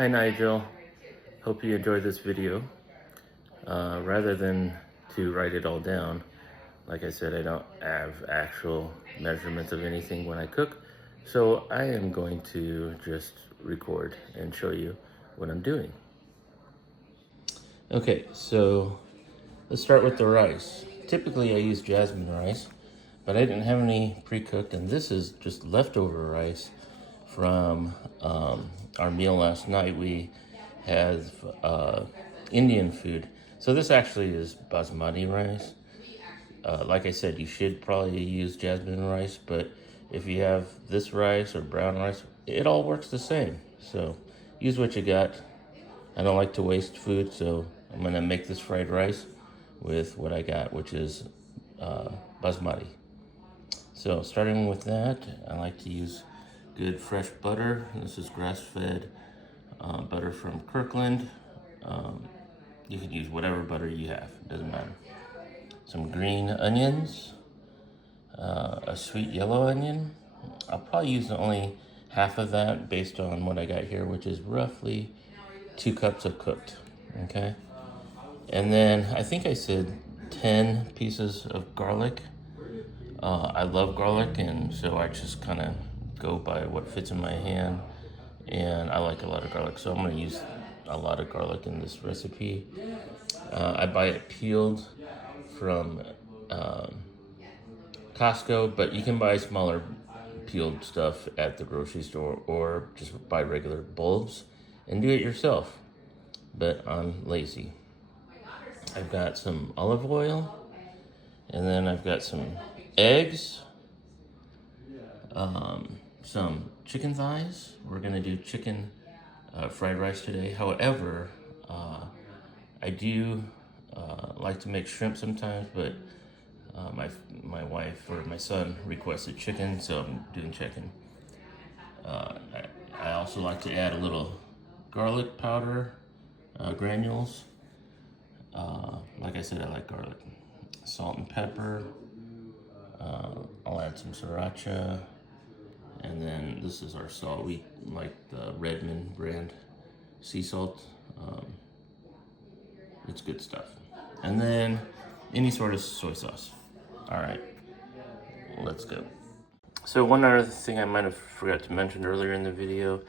Hi Nigel, hope you enjoyed this video. Rather than to write it all down, like I said, I don't have actual measurements of anything when I cook, so I am going to just record and show you what I'm doing. Okay, so let's start with the rice. Typically I use jasmine rice, but I didn't have any pre-cooked, and this is just leftover rice from our meal last night. We had Indian food. So this actually is basmati rice. Like I said, you should probably use jasmine rice, but if you have this rice or brown rice, it all works the same. So use what you got. I don't like to waste food, so I'm gonna make this fried rice with what I got, which is basmati. So starting with that, I like to use good fresh butter. This is grass-fed butter from Kirkland. You can use whatever butter you have, doesn't matter. Some green onions, a sweet yellow onion. I'll probably use only half of that based on what I got here, which is roughly 2 cups of cooked, okay? And then I think I said 10 pieces of garlic. I love garlic, and so I just kind of go by what fits in my hand, and I like a lot of garlic, so I'm going to use a lot of garlic in this recipe. I buy it peeled from Costco, but you can buy smaller peeled stuff at the grocery store or just buy regular bulbs and do it yourself, but I'm lazy. I've got some olive oil, and then I've got some eggs, some chicken thighs. We're gonna do chicken fried rice today. However, I do like to make shrimp sometimes, but my wife or my son requested chicken, so I'm doing chicken. I also like to add a little garlic powder, granules. Like I said, I like garlic. Salt and pepper. I'll add some sriracha. And then this is our salt. We like the Redmond brand sea salt. It's good stuff. And then any sort of soy sauce. All right, let's go. So one other thing I might have forgot to mention earlier in the video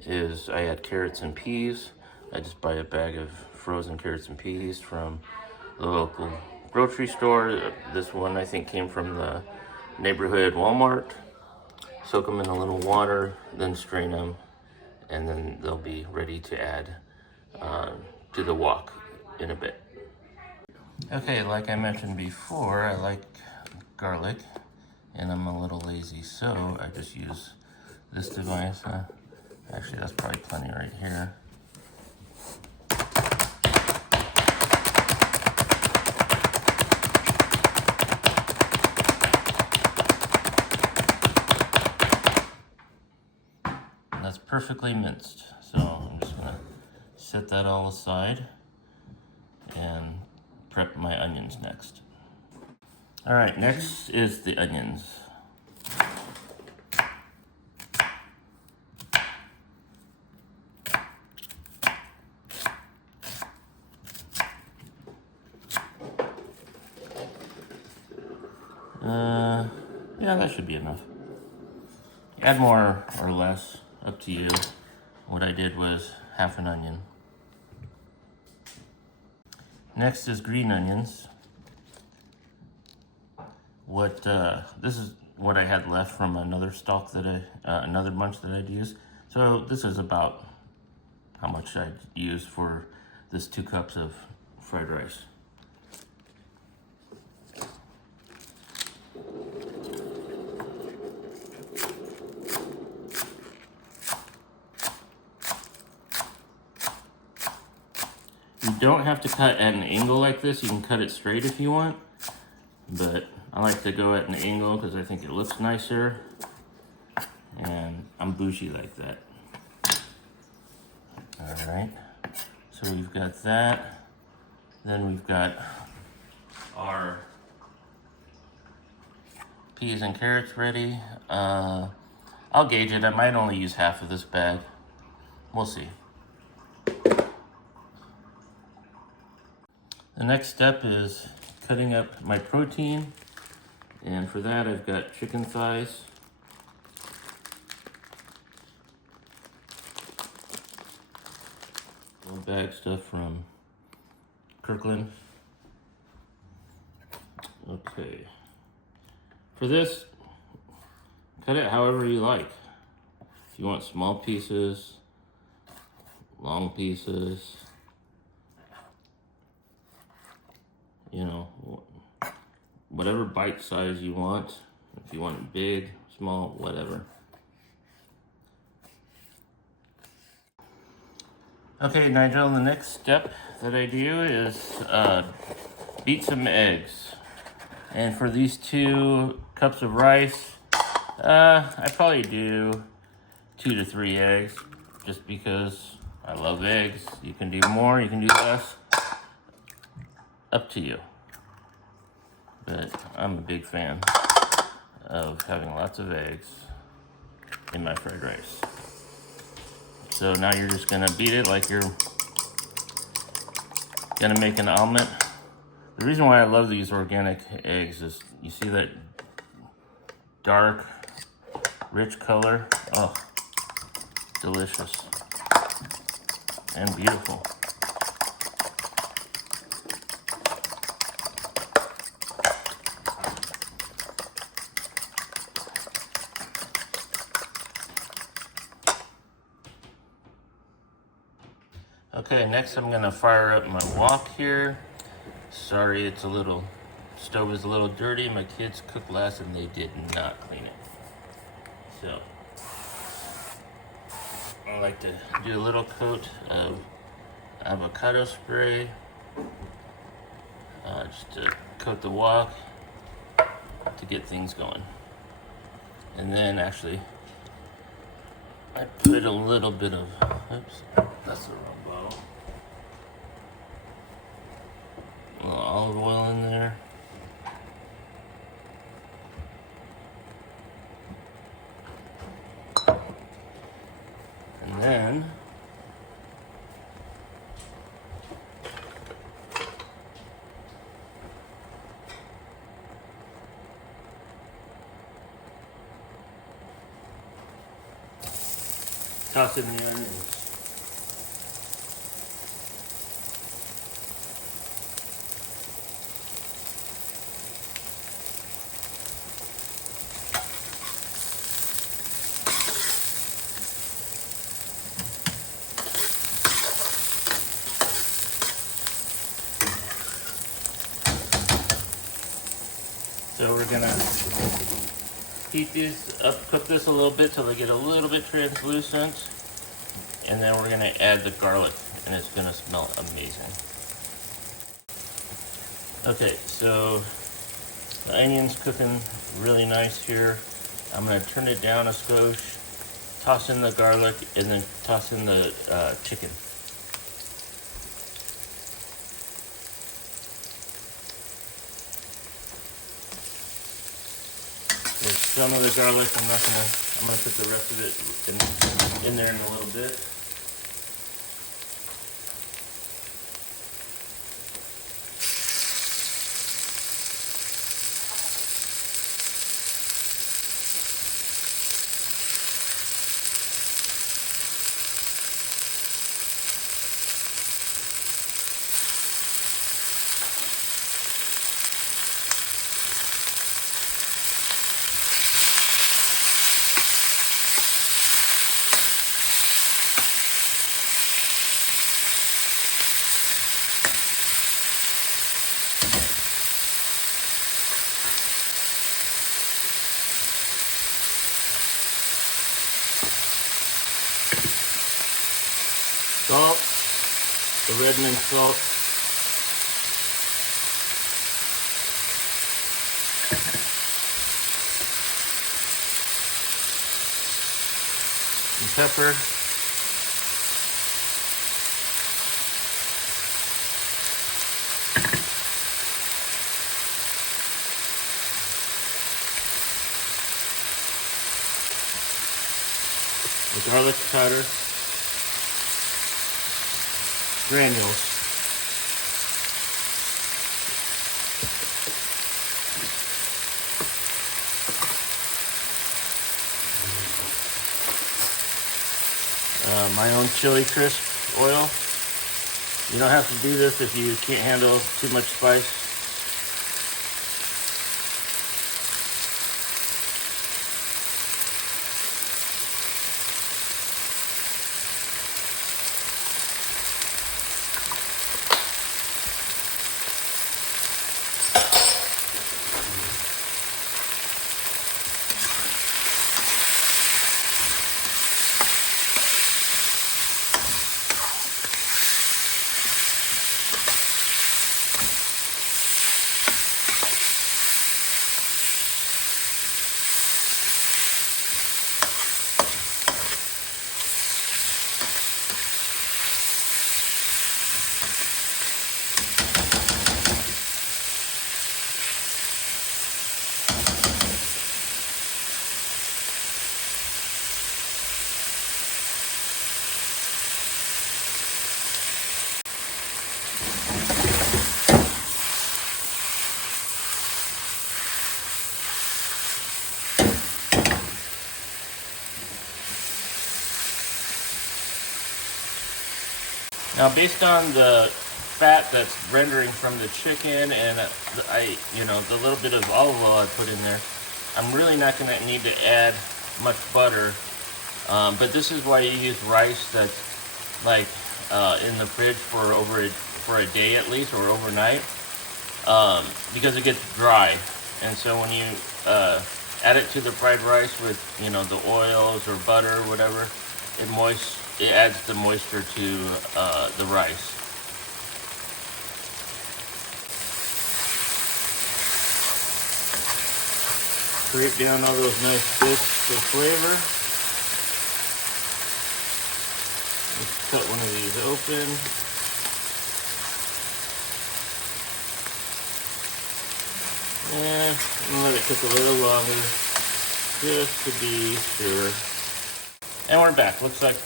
is I add carrots and peas. I just buy a bag of frozen carrots and peas from the local grocery store. This one I think came from the neighborhood Walmart. Soak them in a little water, then strain them, and then they'll be ready to add to the wok in a bit. Okay, like I mentioned before, I like garlic, and I'm a little lazy, so I just use this device. Actually, that's probably plenty right here. That's perfectly minced, so I'm just gonna set that all aside and prep my onions next. All right, next is the onions. Yeah, that should be enough. Add more or less, up to you. What I did was half an onion. Next is green onions. This is what I had left from another stalk that another bunch that I'd used. So this is about how much I'd use for this 2 cups of fried rice. You don't have to cut at an angle like this. You can cut it straight if you want, but I like to go at an angle because I think it looks nicer, and I'm bougie like that. All right, so we've got that. Then we've got our peas and carrots ready. I'll gauge it. I might only use half of this bag. We'll see. The next step is cutting up my protein, and for that I've got chicken thighs. Little bag stuff from Kirkland. Okay. For this, cut it however you like. If you want small pieces, long pieces, you know, whatever bite size you want. If you want it big, small, whatever. Okay, Nigel, the next step that I do is beat some eggs. And for these 2 cups of rice, I probably do 2 to 3 eggs, just because I love eggs. You can do more, you can do less, up to you. But I'm a big fan of having lots of eggs in my fried rice. So now you're just gonna beat it like you're gonna make an omelet. The reason why I love these organic eggs is you see that dark, rich color. Oh, delicious and beautiful. Okay, next I'm gonna fire up my wok here. Sorry, stove is a little dirty. My kids cooked last and they did not clean it. So, I like to do a little coat of avocado spray, just to coat the wok to get things going. And then actually, I put a little bit of, oops, that's the wrong bottle. A little olive oil in there. And then toss in the onions. So we're gonna heat these up, cook this a little bit till they get a little bit translucent, and then we're gonna add the garlic, and it's gonna smell amazing. Okay, so the onion's cooking really nice here. I'm gonna turn it down a skosh, toss in the garlic, and then toss in the chicken. There's some of the garlic, I'm gonna put the rest of it in there in a little bit. Salt, the red mint salt. Some pepper. The garlic powder. Granules. my own chili crisp oil. You don't have to do this if you can't handle too much spice. Now, based on the fat that's rendering from the chicken and the little bit of olive oil I put in there, I'm really not going to need to add much butter. But this is why you use rice that's like in the fridge for a day at least, or overnight, because it gets dry. And so when you add it to the fried rice with the oils or butter or whatever, it adds the moisture to the rice. Scrape down all those nice bits of flavor. Let's cut one of these open. And I'm gonna let it cook a little longer, just to be sure. And we're back. Looks like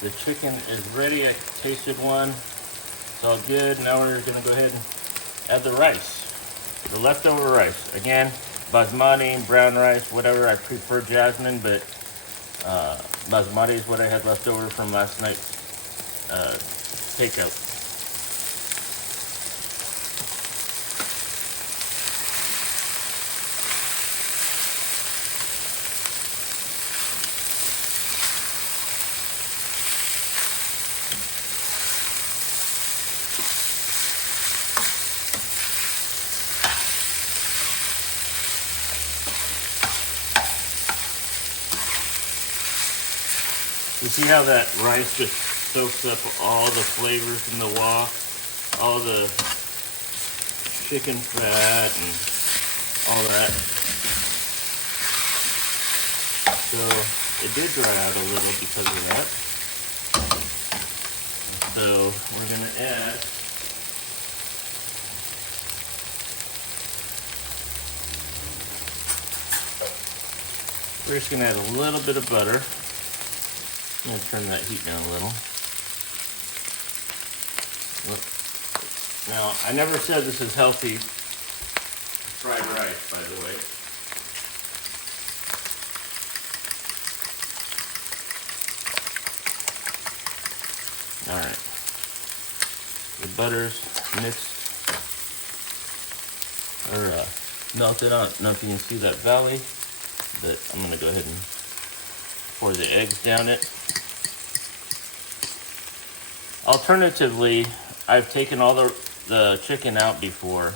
the chicken is ready. I tasted one. It's all good. Now we're gonna go ahead and add the rice. The leftover rice. Again, basmati, brown rice, whatever. I prefer jasmine, but basmati is what I had left over from last night's takeout. You see how that rice just soaks up all the flavors from the wok, all the chicken fat and all that. So it did dry out a little because of that. So we're gonna add a little bit of butter. I'm going to turn that heat down a little. Now, I never said this is healthy fried rice, by the way. Alright. The butter's mixed, or melted. I don't know if you can see that valley, but I'm going to go ahead and pour the eggs down it. Alternatively, I've taken all the chicken out before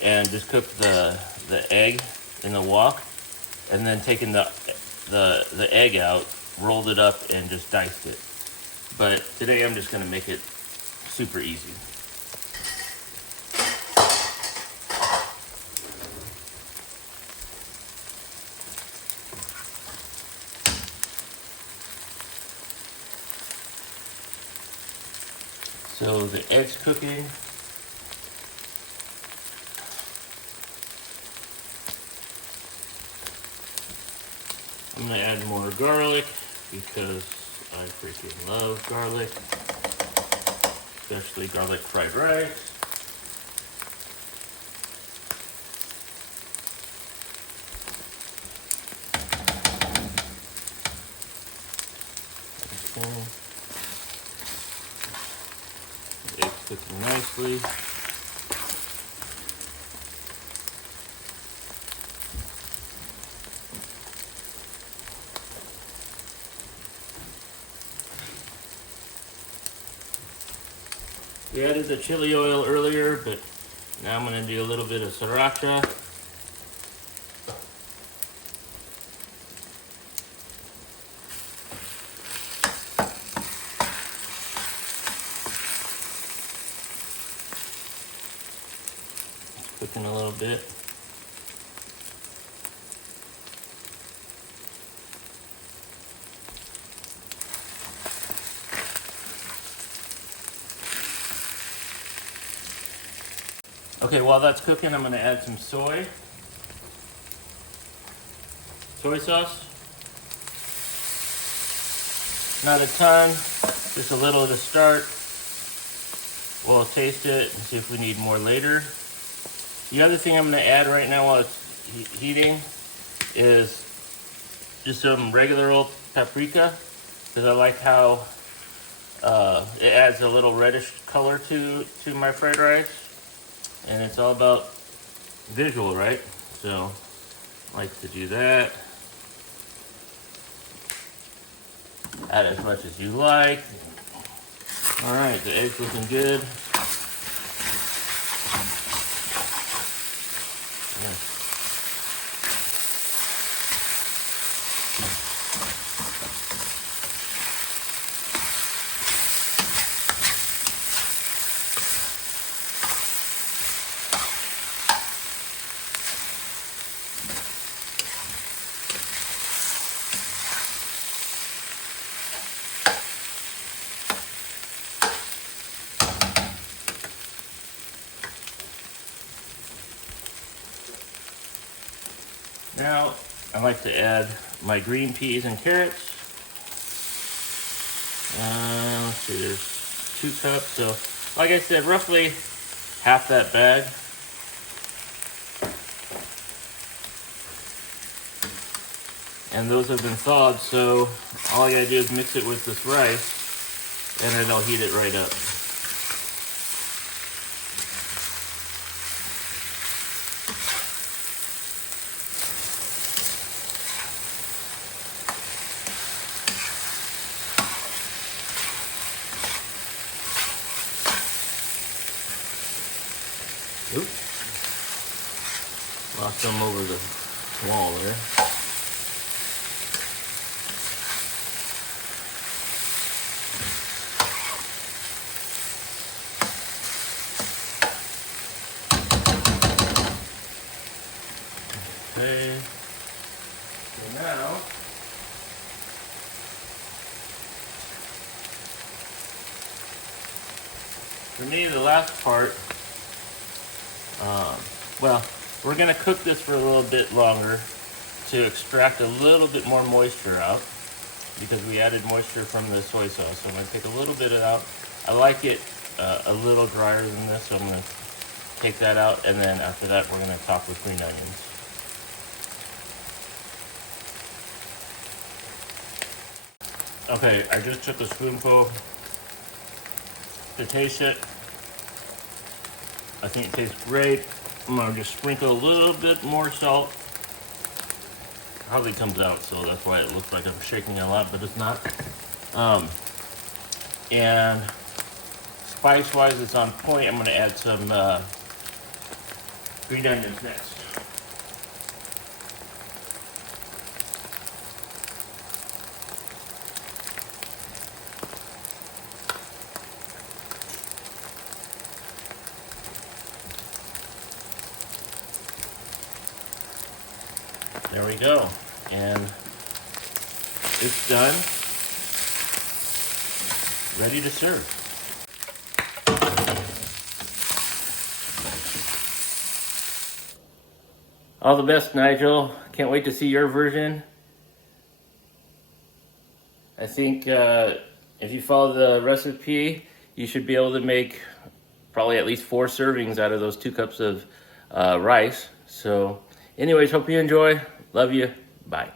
and just cooked the egg in the wok, and then taken the egg out, rolled it up, and just diced it. But today I'm just going to make it super easy. So the egg's cooking. I'm gonna add more garlic because I freaking love garlic, especially garlic fried rice. mixing. The eggs cooking nicely. We added the chili oil earlier, but now I'm going to do a little bit of sriracha. Cooking a little bit. Okay, while that's cooking, I'm going to add some soy sauce. Not a ton, just a little to start. We'll taste it and see if we need more later. The other thing I'm going to add right now while it's heating is just some regular old paprika, because I like how it adds a little reddish color to my fried rice, and it's all about visual, right? So I like to do that. Add as much as you like. All right, the egg's looking good. Now, I like to add my green peas and carrots. Let's see, there's 2 cups. So, like I said, roughly half that bag. And those have been thawed, so all I gotta do is mix it with this rice, and then I'll heat it right up. Oops. Lost some over the wall there. Okay. So now, for me, the last part, well, we're going to cook this for a little bit longer to extract a little bit more moisture out, because we added moisture from the soy sauce. So I'm going to take a little bit of it out. I like it a little drier than this, so I'm going to take that out, and then after that we're going to top with green onions. Okay, I just took a spoonful to taste it. I think it tastes great. I'm gonna just sprinkle a little bit more salt. Hardly comes out, so that's why it looks like I'm shaking a lot, but it's not. And spice-wise, it's on point. I'm gonna add some green onions next. There we go, and it's done, ready to serve. All the best, Nigel. Can't wait to see your version. I think if you follow the recipe, you should be able to make probably at least 4 servings out of those 2 cups of rice. So anyways, hope you enjoy. Love you. Bye.